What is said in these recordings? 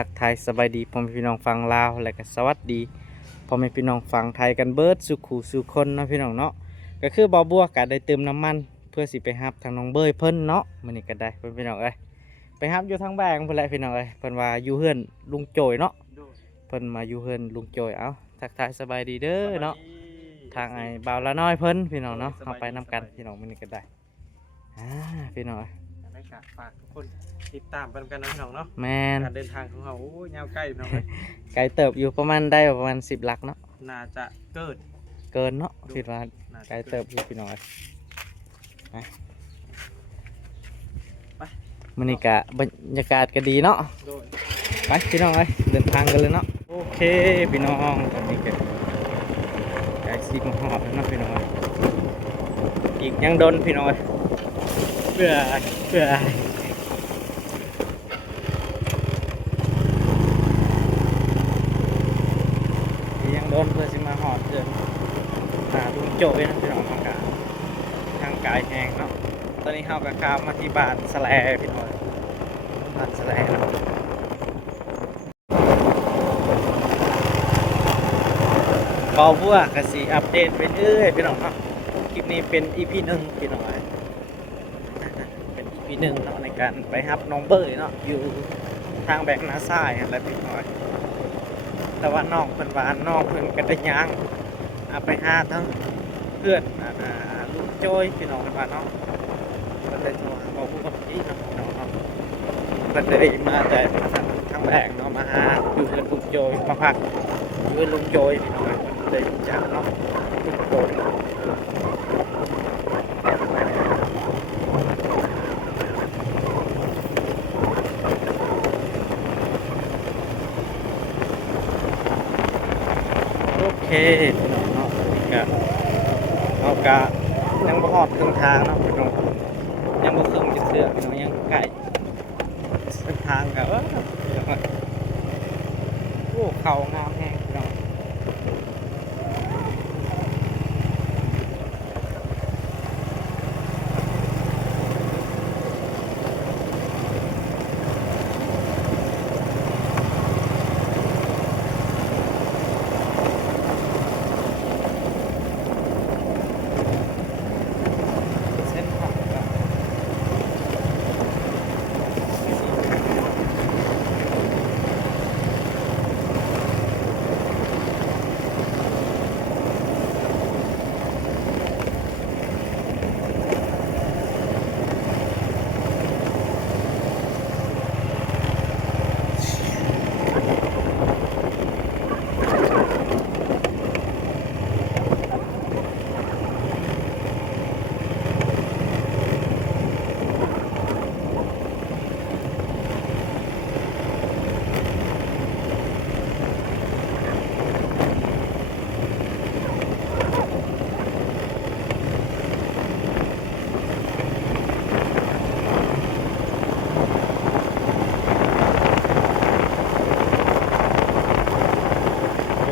ทักทายสบายดีพ่อแม่พี่น้องฟังลาวและก็สวัสดีพ่อแม่พี่น้องฟังไทยกันเบิดสุขูสุคนเนาะพี่น้องเนาะก็คือบ่าวบัวก็ได้เติมน้ำมันเพื่อสิไปรับทางน้องเบยเพิ่นเนาะมื้อนี้ก็ได้เพิ่นพี่น้องเอ้ยไปรับอยู่ทางแบงเพิ่นแหละพี่น้องเอ้ยเพิ่นว่าอยู่เฮือนลุงโจยเนาะเพิ่นมาอยู่เฮือนลุงโจยเอ้าทักทายสบายดีเด้อเนาะทางไอ้บ่าวละน้อยเพิ่นพี่น้องเนาะเฮาไปนํกันพี่น้องมื้อนี้ก็ได้พี่น้องได้กะฝากทุกคนติดตามไปกันนะพี่น้องเนาะแม่นการเดินทางของเขาโอ้ยยาวใกล้พี่น้องเลย ไกลเติบอยู่ประมาณได้ประมาณ10หลักเนาะน่าจะเกิดเกินเนาะคิดว่าไกลเติบอยู่พี่น้องไปมื้อนี้ก็บรรยากาศก็ดีเนาะไปพี่น้องเอ้ยเดินทางกันเลยเนาะโอเคพี่น้องตอนนี้ก็ใกล้สิมาฮอดแล้วเนาะพี่น้องอีกยังโดนพี่น้องเพื่อยังโดนเพื่อสิมาฮอดเกินลุงโจ้ยนะพี่น้องทางกายแห้งเนาะตอนนี้เฮาก็ข้ามมาที่บ้านสะแลพี่น้องบ้านสะแลเนาะบ่าวบัวก็สิอัปเดตไปเรื่อยพี่น้องเนาะคลิปนี้เป็น EP 1พี่น้องเป็น EP 1เนาะในการไปรับน้องเบยเนาะอยู่ทางแบกนาซ้ายอะไรพี่น้องแต่ว่าน้องเพิ่นว่าน้องเพิ่นก็ได้ย่างไปหาทั้งเพื่อนลุงโจ้ยพี่น้องกันว่าเนาะก็เลยโทรหาบ่าวบัวพี่น้องเนาะก็ได้มาแต่ทางแบกเนาะมาหาอยู่เพื่อนลุงโจ้ยมาพักเพื่อนลุงโจ้ยพี่น้องเลยจากเนาะลุงโจ้ยโอเคพี่น้องเนาะก็เอากะยังบ่ฮอดครึ่งทางเนาะพี่น้องยังบ่ครึ่งจะเสือพี่น้องยังใกล้เส้นทางก็โอ้เขางามแฮงพี่น้องเส้นทางก็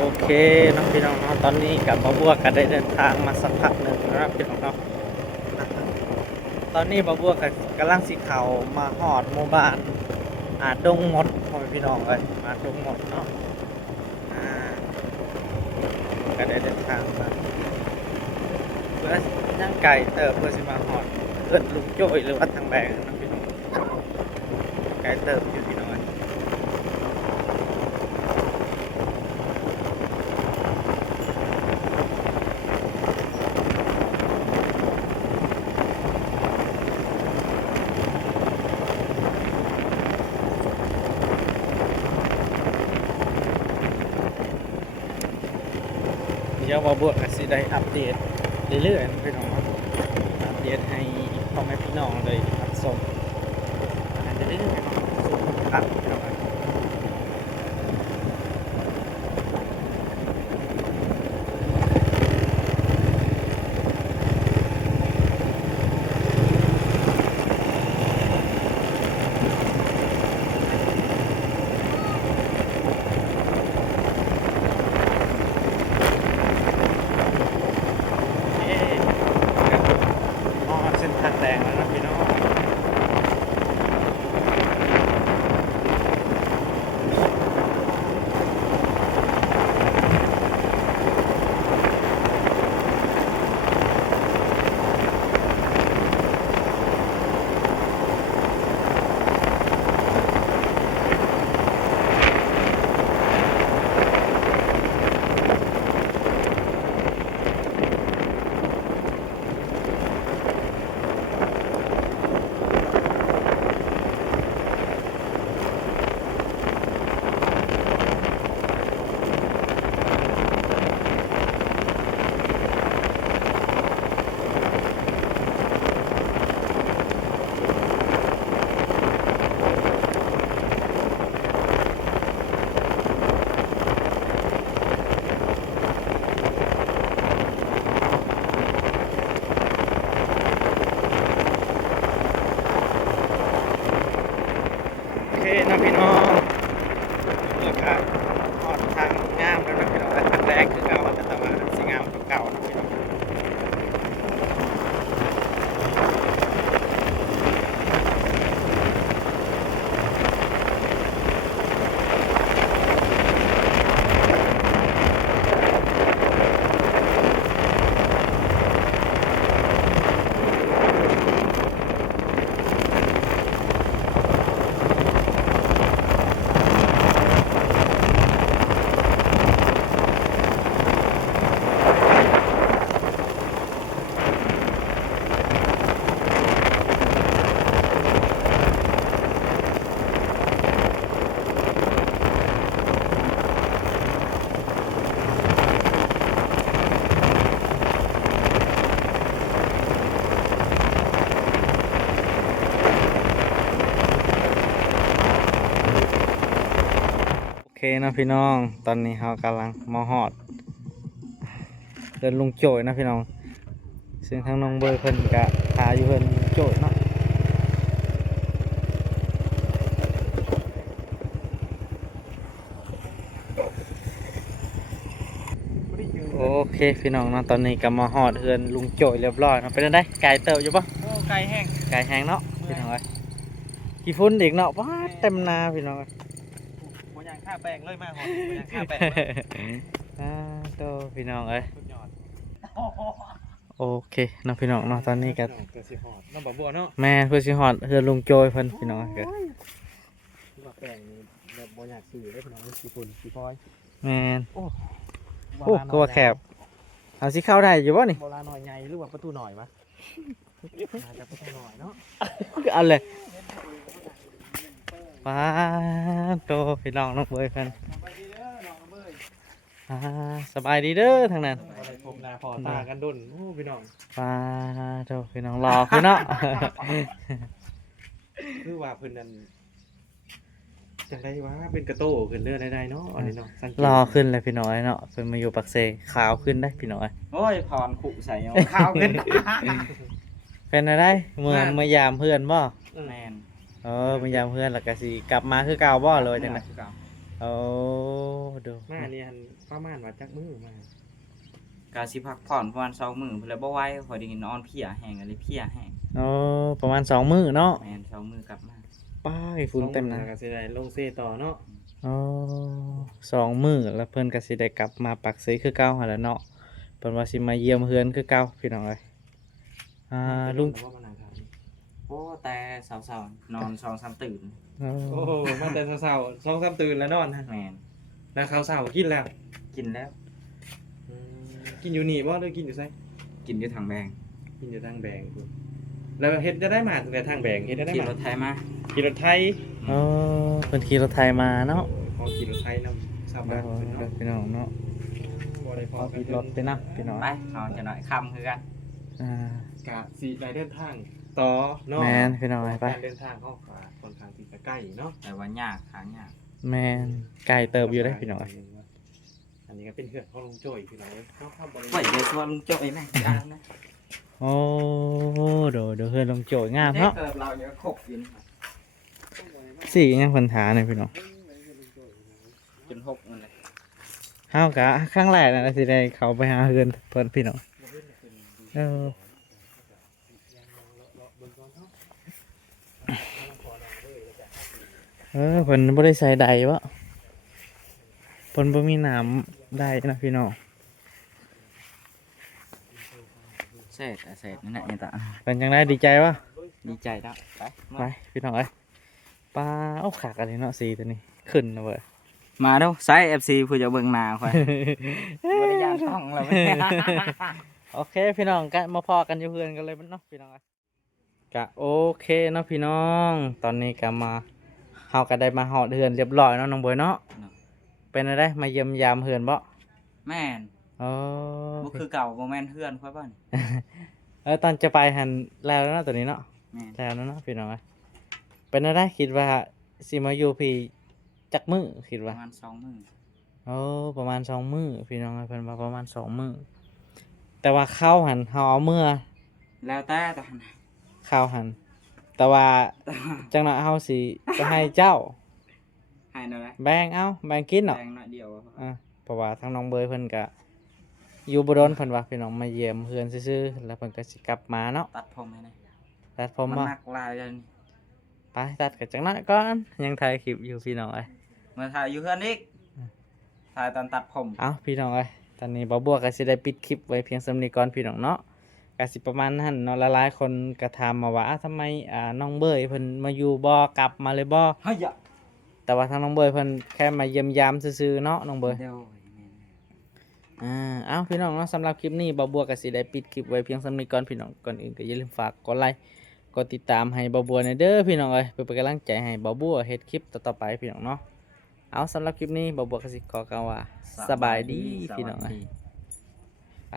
โอเคเนาะพี่น้องเนาะตอนนี้กับบ่าวบัวก็ได้เดินทางมาสักพักหนึ่งนะครับพี่น้องเนาะตอนนี้บ่าวบัวก็กำลังสิเข้ามาฮอดหมู่บ้านดงมดพ่อแม่พี่น้องเอ้ยมาดงมดเนาะก็ได้เดินทางมาเพื่อนั่งไก่เติบเพื่อสิมาฮอดเอิ้นลุงโจ้ยหรือว่าทางแบงนะพี่น้องไก่เติบอยู่พี่น้องเอ้ยเดี๋ยวบ่าวบัวก็สิได้อัปเดตเรื่อยๆนะพี่น้องเนาะอัปเดตให้พ่อแม่พี่น้องได้รับชมเรื่อยๆเนาะครับพี่น้องเอ้ยเส้นทางแดงแล้วนะพี่น้อง พี่น้องเลือกครับฮอดทางงามแล้วนะพี่น้องทางแรกคือเก่าแต่ว่าสิงามกว่าเก่านะพี่น้องโอเคนะพี่น้องตอนนี้เรากำลังมาฮอดเดินลุงโจยนะพี่น้องซึ่งทางน้องเบอร์เพิ่นกะหาอยู่เพิ่นลุงโจยเนาะโอเคพี่น้องเนาะตอนนี้ก็มาฮอดเฮือนลุงโจยเรียบร้อยเนาะเป็นจังไดไก่เติบอยู่ปะ โอ้ไก่แห้ง ไก่แห้งเนาะพี่น้องเอ้ยกี่ฟุ้นอีกเนาะว้าเต็มนาพี่น้องเอ้ย โอ้ยางข้าแป้งเลยมากหอมโอ้ยางข้าแป้งเลย โตพี่น้องเอ้ย สุดยอด โอเคเนาะพี่น้องเนาะตอนนี้ก็ เกิดสิหอดน้ำบ่บัวเนาะ แม่เพื่อสิฮอดเฮือนลุงโจยเพิ่นพี่น้องเอ้ย ที่ว่าแป้งนี่แบบบ่อยากซื้อได้พี่น้องสีฝุ่นสีฟอย แม่นโอ้ก็ว่าแคบเอาสิเข้าได้อยู่บ่นี่ โบราณหน่อยใหญ่หรือว่าประตูหน่อยวะน่าจะประตูหน่อยเนาะ เอาเลยว้าโตพี่น้องน้องเบยเพิ่น สบายดีเด้อน้องเบ้ย อ่าสบายดีเด้อทางนั้น บ่ได้พบหน้าพอตากันดุนโอ้พี่น้อง ว้าโตพี่น้องรอคือเนาะ คือว่าเพิ่นนั่นจังไดวะเป็นกระโตขึ้นเรือได้เนาะอันนี้เนาะสังเกต รอขึ้นเลยพี่น้อยเนาะเพิ่นมาอยู่ปักเซขาวขึ้นได้พี่น้อย โอ้ยพรขุใส่เอาข้าวขึ้น เป็นอะไรเมื่อยามเพื่อนบ่ แมน เมื่อยามเพื่อนแล้วก็สิกลับมาคือเก่าบ่เลยจังได๋ เก่า โอ้ดู มาเนี่ยอันประมาณว่าจักมือมา กาสิพักผ่อนประมาณ2 มื้อเพิ่นแล้วบ่ไหวพอดีนอนเพลียแห้งอะไรเพลียแห้ง โอ้ประมาณ2มื้อเนาะ แมน2 มื้อกลับมา ป้ายฝุ่นเต็มนะ ก็สิได้ลงเซต่อเนาะ โอ้2มื้อแล้วเพิ่นก็สิได้กลับมาปักเซคือเก่าหั่นแหละเนาะเพิ่นว่าสิมาเยี่ยมเฮือนคือเก่าพี่น้องเอ้ยลุง ว่ามานั่งทาน โอ้แต่เช้าๆนอน2-3ตื่น โอ้ โอ้โหมาแต่เช้าๆ2-3ตื่นแล้วนอนฮะ แมน แล้วข้าวเช้ากินแล้ว กินแล้ว กินอยู่นี่บ่หรือกินอยู่ไส กินอยู่ทางแบง กินอยู่ทางแบงพุ่นแล้วเฮ็ดจะได้มาตั้งแต่ทางแบงเฮ็ดได้ ขี่ มาร ถไถมา ขี่รถไทย โอ้เพิ่นขี่รถไถมาเนาะ พอขี่รถไทยนำชาว โอ้ บ้านเพิ่น เด้อ เนาะ พี่น้องเนาะ บ่ได้พ พ อ อ กั ปิ น ดรถไปนะพี่น้อง ไปเอาจะหน่อยค่ำคือกัน อ่าก ะสิได้เดินทางต่อเนาะ แม่นพี่น้องไป การเดินทางเขาก็ค่อนข้างที่จะใกล้เนาะ แต่ว่ายากหายาก แม่นไก่เติบอยู่ได้พี่น้อง อันนี้ก็เป็นเหือนของลุงโจ้ยพี่น้องเนาะครับบริ ไว้เดี๋ยวชวนลุงโจ้ยแม่จ้างนะ โอ้เดี๋ยวเฮือนลงโจยงามเนาะ เกิดเราอยู่ขบกิน สียังปัญหาเนี่ยพี่น้อง จนหกมันเลย เฮากะครั้งแรกนะสิได้เขาไปหาเฮือนเพิ่นพี่น้องเออเพิ่นบ่ได้ใส่ใดวะเพิ่นบ่มีน้ำได้นะพี่น้อง เศษเศษนั่นแหละเนี่ยตา เป็นจังได๋ดีใจวะ ดีใจแล้วไป ไปพี่น้องเอ้ยปลาเอาขากอะไรเนาะสีตัวนี้ขึ้นนะเว้ย มาเด้อไซส์ FC ผู้จะเบิ่งหน้าค่อยบ่ได้ยานช่องแล้วแม่ โอเคพี่น้องก็มาพอกันอยู่เพื่อนกันเลยเนาะพี่น้องกะโอเคเนาะพี่น้อง ตอนนี้ก็มาเฮาก็ได้มาหอดเฮือนเรียบร้อยเนาะน้องบอยเนาะเป็นอะไรมาเยี่ยมยามเฮือนบ่ แม่น อ๋อ บ่คือเก่าบ่แม่นเฮือนค่อยบ่น ตอนจะไปหันแล้วเนาะตัวนี้เนาะ แม่น แล้วเนาะพี่น้องเป็นอะไรคิดว่าสิมาอยู่พี่จักมื้อคิด ป ว่า ระมาณ2 มื้อ โอ้ประมาณ2 มื้อพี่น้องเพิ่นว่าประมาณ2 มื้อแต่ว่าข้าวหันเฮาเอามื้อ แล้วแต่ตอน ข้าวหันแต่ว่าจังหวะเฮาสิไปให้เจ้า ให้หน่อยไหม แบ่งเอาแบ่งกินเนาะ แบ่งหน่อยเดียวอะ เพราะว่าทางน้องเบยเพิ่นก็อยู่บ่โดนเพิ่นว่าพี่น้องมาเยี่ยมเฮือนซื่อๆแล้วเพิ่นก็สิกลับมาเนาะ ตัดผมให้หน่อย ตัดผม มัน บ่ หนักลายเลย ไปตัดกันจังน้อยก่อนยังถ่ายคลิปอยู่พี่น้องเอ้ย มาถ่ายอยู่เพื่อนอีกถ่ายตอนตัดผม เอาพี่น้องเอ้ยตอนนี้บ่บัวก็สิได้ปิดคลิปไว้เพียงส่ำนี้ก่อนพี่น้องเนาะก็สิประมาณนั้นเนาะหลายๆคนก็ถามมาว่าอ้าวทำไมน้องเบยเพิ่นมาอยู่บ่กลับมาเลยบ่ เฮ้ยอะ แต่ว่าทางน้องเบยเพิ่นแค่มาเยี่ยมยามซื่อๆเนาะน้องเบย เดี๋ยว เอ้าพี่น้องเนาะสำหรับคลิปนี้บ่บัวก็สิได้ปิดคลิปไว้เพียงส่ำนี้ก่อนพี่น้องก่อนอื่นก็อย่าลืมฝากกดไลค์กดติดตามให้บ่บัวหน่อยเด้อพี่น้องเอ้ยเพื่อเป็นกำลังใจให้บ่บัวเฮ็ดคลิปต่อๆไปพี่น้องเนาะเอาสำหรับคลิปนี้บ่บัวก็สิขอกล่าวว่าสบายดีพี่น้องเอ้ยไป